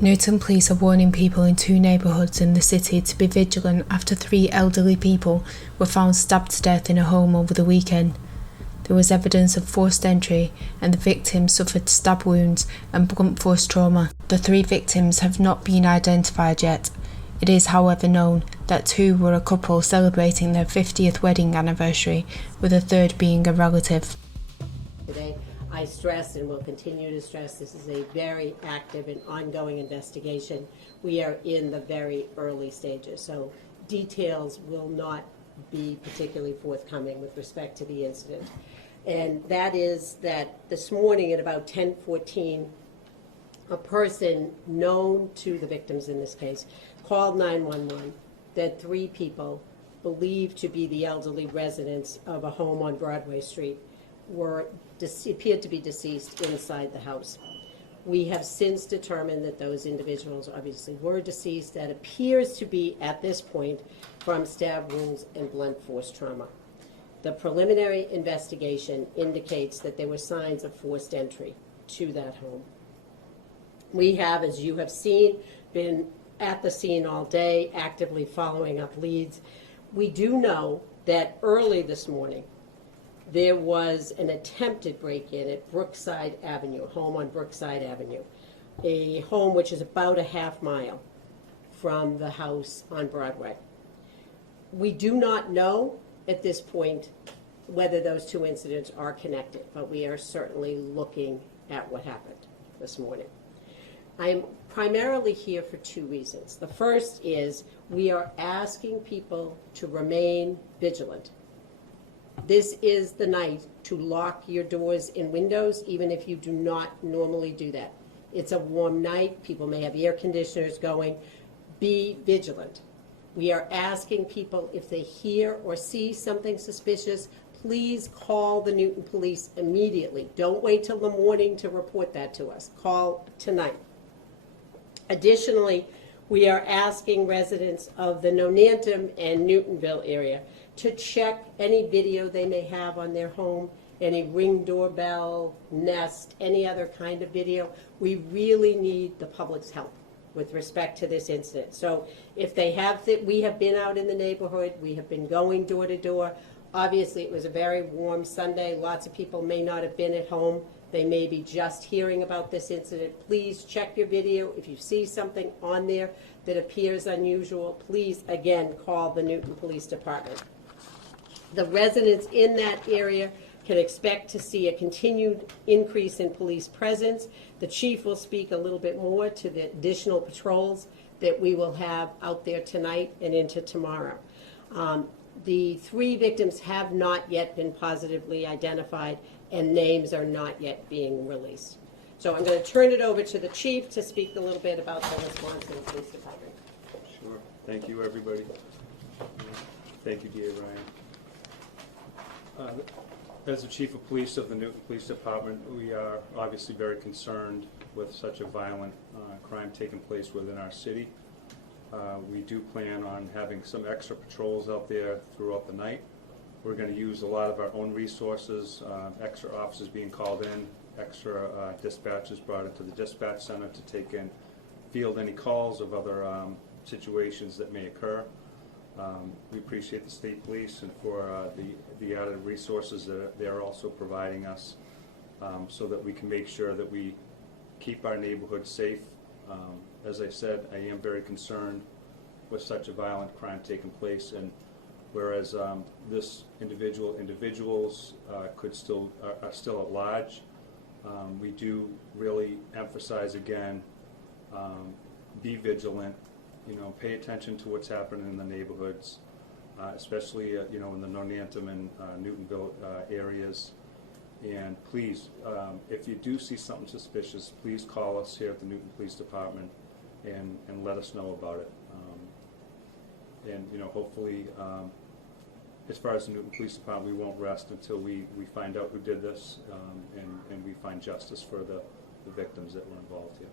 Newton police are warning people in 2 neighbourhoods in the city to be vigilant after 3 elderly people were found stabbed to death in a home over the weekend. There was evidence of forced entry and the victims suffered stab wounds and blunt force trauma. The 3 victims have not been identified yet. It is, however, known that 2 were a couple celebrating their 50th wedding anniversary, with a 3rd being a relative. Today, I stress and will continue to stress this is a very active and ongoing investigation. We are in the very early stages, so details will not be particularly forthcoming with respect to the incident. And that is that this morning at about 10:14, a person known to the victims in this case called 911 that 3 people believed to be the elderly residents of a home on Broadway Street appeared to be deceased inside the house. We have since determined that those individuals obviously were deceased. That appears to be, at this point, from stab wounds and blunt force trauma. The preliminary investigation indicates that there were signs of forced entry to that home. We have, as you have seen, been at the scene all day, actively following up leads. We do know that early this morning, there was an attempted break-in at Brookside Avenue, a home on Brookside Avenue, a home which is about a half mile from the house on Broadway. We do not know at this point whether those 2 incidents are connected, but we are certainly looking at what happened this morning. I am primarily here for 2 reasons. The first is we are asking people to remain vigilant. This is the night to lock your doors and windows, even if you do not normally do that. It's a warm night. People may have air conditioners going. Be vigilant. We are asking people, if they hear or see something suspicious, please call the Newton Police immediately. Don't wait till the morning to report that to us. Call tonight. Additionally, we are asking residents of the Nonantum and Newtonville area to check any video they may have on their home, any Ring doorbell, Nest, any other kind of video. We really need the public's help with respect to this incident. So if they have, we have been out in the neighborhood, we have been going door to door. Obviously, it was a very warm Sunday. Lots of people may not have been at home. They may be just hearing about this incident. Please check your video. If you see something on there that appears unusual, please, again, call the Newton Police Department. The residents in that area can expect to see a continued increase in police presence. The chief will speak a little bit more to the additional patrols that we will have out there tonight and into tomorrow. The 3 victims have not yet been positively identified, and names are not yet being released. So I'm going to turn it over to the chief to speak a little bit about the response in the police department. Sure. Thank you, everybody. Thank you, dear Ryan. As the Chief of Police of the Newton Police Department, we are obviously very concerned with such a violent crime taking place within our city. We do plan on having some extra patrols out there throughout the night. We're going to use a lot of our own resources, extra officers being called in, extra dispatchers brought into the dispatch center to take in, field any calls of other situations that may occur. We appreciate the state police and for the added resources that they're also providing us so that we can make sure that we keep our neighborhood safe. As I said, I am very concerned with such a violent crime taking place, and whereas this individuals are still at large, we do really emphasize again, be vigilant. Pay attention to what's happening in the neighborhoods, especially in the Nonantum and Newtonville areas. And please, if you do see something suspicious, please call us here at the Newton Police Department and let us know about it. And hopefully, as far as the Newton Police Department, we won't rest until we find out who did this and we find justice for the victims that were involved here.